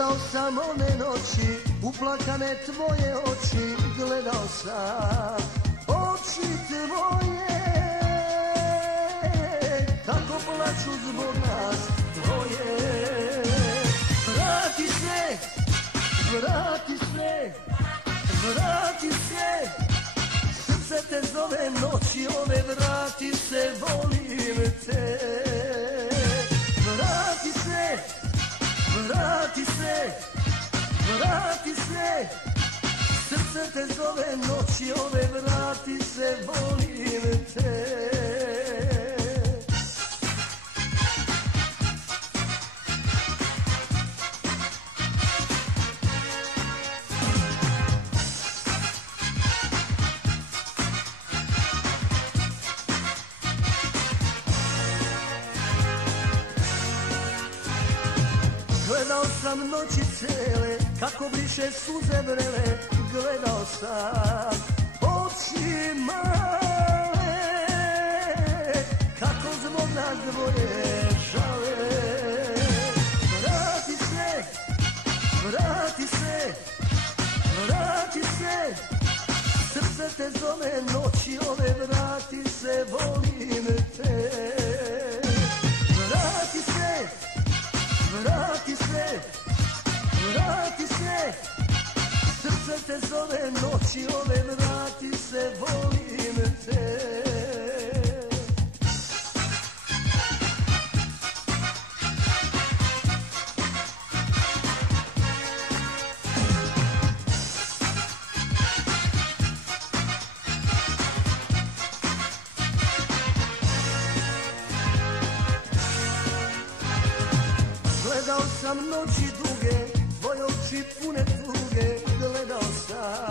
Gledao sam one noći, uplakane tvoje oči, gledao sam oči tvoje, kako plaču zbog nas dvoje. Vrati se, vrati se, vrati se, srce te zove noći ove, vrati se, volim te. Vrati se, vrati se, vrati se, srce te zove noći ove, vrati se, volim te. Gledao sam noći cele, kako briše suze vrele, gledao sam oči male, kako zbog nas dvoje žale. Vrati se, vrati se, vrati se, srce te zove noći ove, vrati se, volim te. Vrati se, vrati se, vrati se, srce te zove noći ove, vrati se, volim te. Gledao sam noći duge, tvoje oči pune tuge, gledao sam